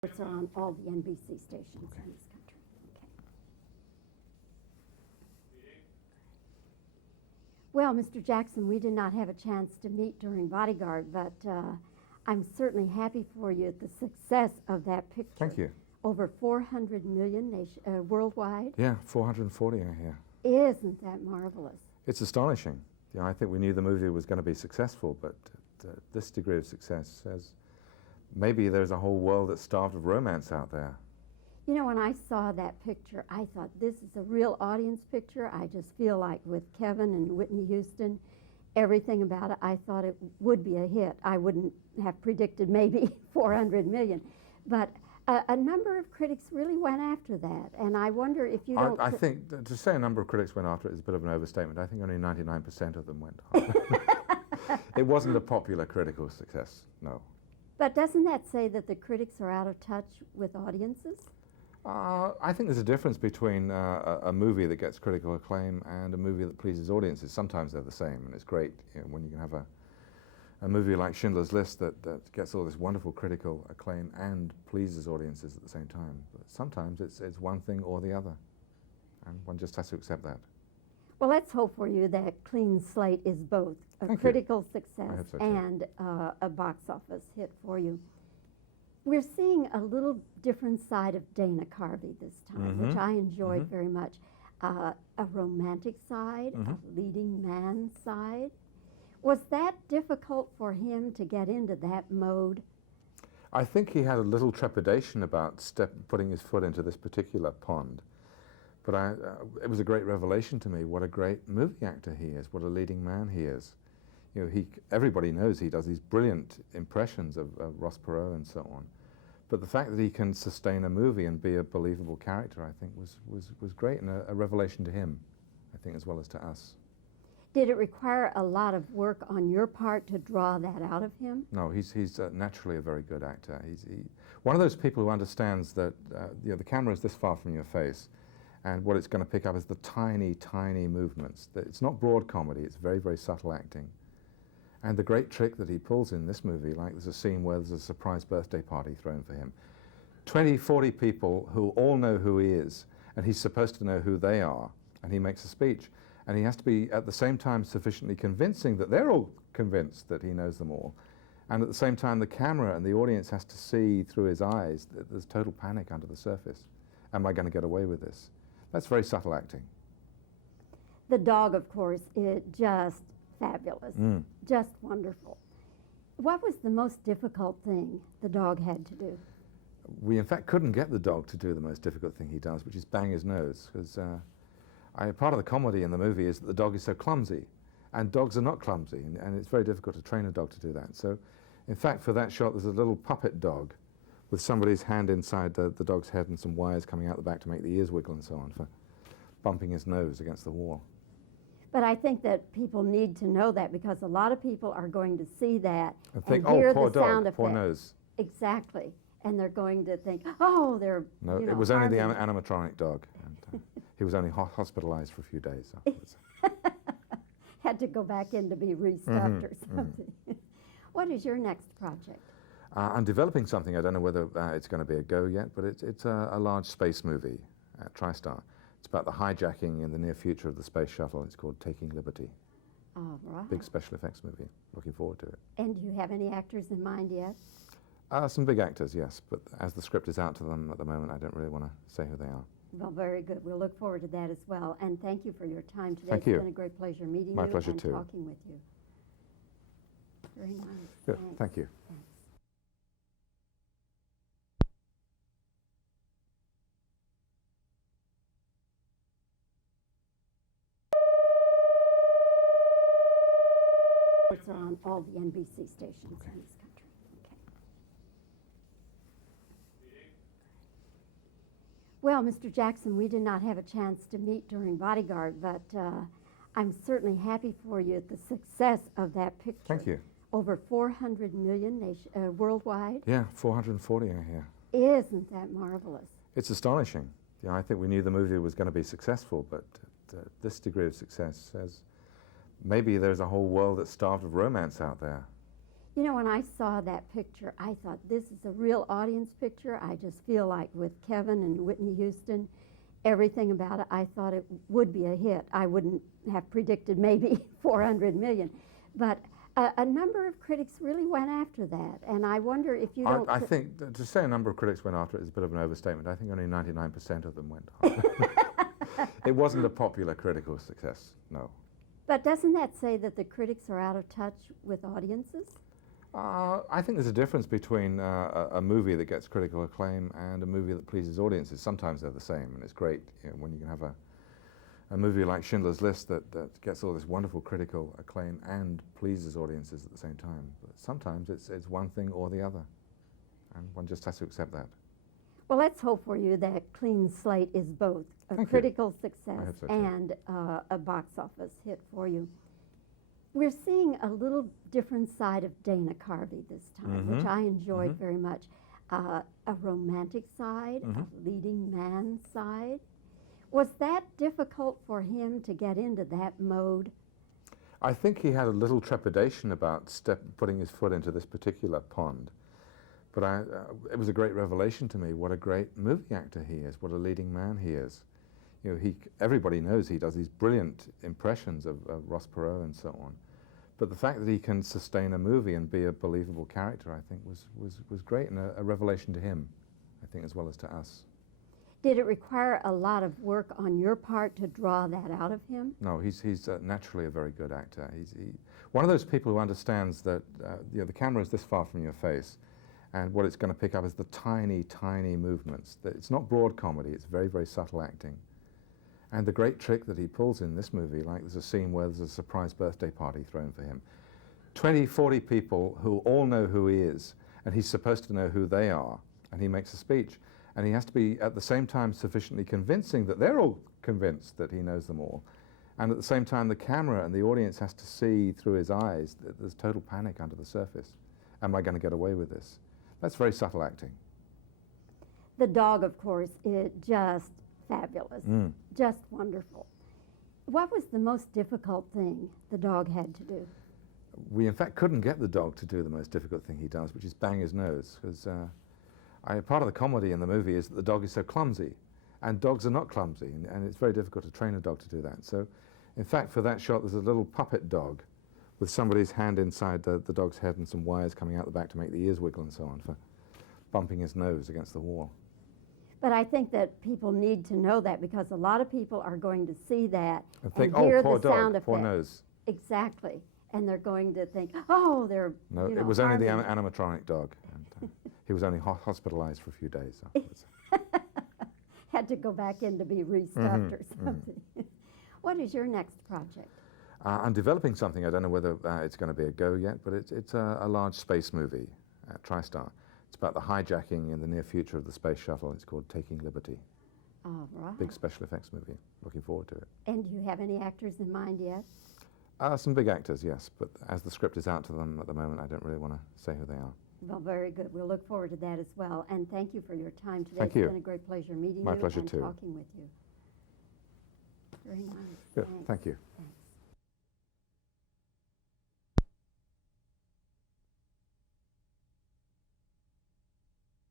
It's on all the NBC stations in this country. Okay. Well, Mr. Jackson, we did not have a chance to meet during Bodyguard, but I'm certainly happy for you at the success of that picture. Thank you. Over 400 million worldwide. Yeah, 440, I hear. Isn't that marvelous? It's astonishing. Yeah, I think we knew the movie was going to be successful, but this degree of success says maybe there's a whole world that's starved of romance out there. You know, when I saw that picture, I thought, this is a real audience picture. I just feel like with Kevin and Whitney Houston, everything about it, I thought it would be a hit. I wouldn't have predicted maybe 400 million. But a number of critics really went after that. And I wonder if you don't... I think to say a number of critics went after it is a bit of an overstatement. I think only 99% of them went after it. It wasn't a popular critical success, no. But doesn't that say that the critics are out of touch with audiences? I think there's a difference between a movie that gets critical acclaim and a movie that pleases audiences. Sometimes they're the same, and it's great when you can have a movie like Schindler's List that gets all this wonderful critical acclaim and pleases audiences at the same time. But sometimes it's one thing or the other, and one just has to accept that. Well, let's hope for you that Clean Slate is both a critical success and a box office hit for you. We're seeing a little different side of Dana Carvey this time, which I enjoyed very much. A romantic side, a leading man side. Was that difficult for him to get into that mode? I think he had a little trepidation about putting his foot into this particular pond. But it was a great revelation to me what a great movie actor he is, what a leading man he is. You know, everybody knows he does these brilliant impressions of Ross Perot and so on. But the fact that he can sustain a movie and be a believable character, I think, was great, and a revelation to him, I think, as well as to us. Did it require a lot of work on your part to draw that out of him? No, he's naturally a very good actor. He's one of those people who understands that you know, the camera is this far from your face, and what it's going to pick up is the tiny, tiny movements. It's not broad comedy, it's very, very subtle acting. And the great trick that he pulls in this movie, like there's a scene where there's a surprise birthday party thrown for him. 20, 40 people who all know who he is, and he's supposed to know who they are, and he makes a speech. And he has to be, at the same time, sufficiently convincing that they're all convinced that he knows them all. And at the same time, the camera and the audience has to see through his eyes that there's total panic under the surface. Am I going to get away with this? That's very subtle acting. The dog, of course, is just fabulous, just wonderful. What was the most difficult thing the dog had to do? We, in fact, couldn't get the dog to do the most difficult thing he does, which is bang his nose, because part of the comedy in the movie is that the dog is so clumsy, and dogs are not clumsy, and it's very difficult to train a dog to do that. So, in fact, for that shot, there's a little puppet dog with somebody's hand inside the dog's head and some wires coming out the back to make the ears wiggle and so on, for bumping his nose against the wall. But I think that people need to know that, because a lot of people are going to see that and think, hear oh, poor the dog, sound effect. poor nose. Exactly. And they're going to think, oh, they're, No, you know, it was only the harming. animatronic dog. And, he was only hospitalized for a few days afterwards. Had to go back in to be restuffed or something. What is your next project? I'm developing something. I don't know whether it's going to be a go yet, but it's a large space movie at TriStar. It's about the hijacking in the near future of the space shuttle. It's called Taking Liberty. All right. Big special effects movie. Looking forward to it. And do you have any actors in mind yet? Some big actors, yes, but as the script is out to them at the moment, I don't really want to say who they are. Well, very good. We'll look forward to that as well. And thank you for your time today. Thank you. It's been a great pleasure meeting My you pleasure and too. talking with you. Very nice. Good. Thanks. Thank you. Thanks. It's on all the NBC stations in this country. Okay. Well, Mr. Jackson, we did not have a chance to meet during Bodyguard, but I'm certainly happy for you at the success of that picture. Thank you. Over 400 million worldwide. Yeah, 440, I hear. Isn't that marvelous? It's astonishing. Yeah, I think we knew the movie was going to be successful, but this degree of success says maybe there's a whole world that's starved of romance out there. You know, when I saw that picture, I thought, this is a real audience picture. I just feel like with Kevin and Whitney Houston, everything about it, I thought it would be a hit. I wouldn't have predicted maybe 400 million. But a number of critics really went after that. And I wonder if you don't... I think to say a number of critics went after it is a bit of an overstatement. I think only 99% of them went after it. It wasn't a popular critical success, no. But doesn't that say that the critics are out of touch with audiences? I think there's a difference between a movie that gets critical acclaim and a movie that pleases audiences. Sometimes they're the same, and it's great when you can have a movie like Schindler's List that gets all this wonderful critical acclaim and pleases audiences at the same time. But sometimes it's one thing or the other, and one just has to accept that. Well, let's hope for you that Clean Slate is both a critical success and a box office hit for you. We're seeing a little different side of Dana Carvey this time, which I enjoyed very much. A romantic side, a leading man side. Was that difficult for him to get into that mode? I think he had a little trepidation about putting his foot into this particular pond. But it was a great revelation to me what a great movie actor he is, what a leading man he is. You know, everybody knows he does these brilliant impressions of Ross Perot and so on. But the fact that he can sustain a movie and be a believable character, I think, was great, and a revelation to him, I think, as well as to us. Did it require a lot of work on your part to draw that out of him? No, he's naturally a very good actor. He's one of those people who understands that the camera is this far from your face, and what it's going to pick up is the tiny, tiny movements. It's not broad comedy, it's very, very subtle acting. And the great trick that he pulls in this movie, like there's a scene where there's a surprise birthday party thrown for him. 20, 40 people who all know who he is, and he's supposed to know who they are, and he makes a speech. And he has to be, at the same time, sufficiently convincing that they're all convinced that he knows them all. And at the same time, the camera and the audience has to see through his eyes that there's total panic under the surface. Am I going to get away with this? That's very subtle acting. The dog, of course, is just fabulous, just wonderful. What was the most difficult thing the dog had to do? We, in fact, couldn't get the dog to do the most difficult thing he does, which is bang his nose, because part of the comedy in the movie is that the dog is so clumsy, and dogs are not clumsy, and it's very difficult to train a dog to do that. So, in fact, for that shot, there's a little puppet dog with somebody's hand inside the dog's head and some wires coming out the back to make the ears wiggle and so on, for bumping his nose against the wall. But I think that people need to know that, because a lot of people are going to see that and think, hear oh, poor the dog, sound effect. poor nose. Exactly. And they're going to think, oh, they're No, you know, it was only the harming. animatronic dog. And, he was only hospitalized for a few days afterwards. Had to go back in to be restuffed or something. What is your next project? I'm developing something. I don't know whether it's going to be a go yet, but it's a large space movie at TriStar. It's about the hijacking in the near future of the space shuttle. It's called Taking Liberty. All right. Big special effects movie. Looking forward to it. And do you have any actors in mind yet? Some big actors, yes, but as the script is out to them at the moment, I don't really want to say who they are. Well, very good. We'll look forward to that as well. And thank you for your time today. Thank you. It's been a great pleasure meeting My you pleasure and too. talking with you. Very nice. Good. Thanks. Thank you. Thanks.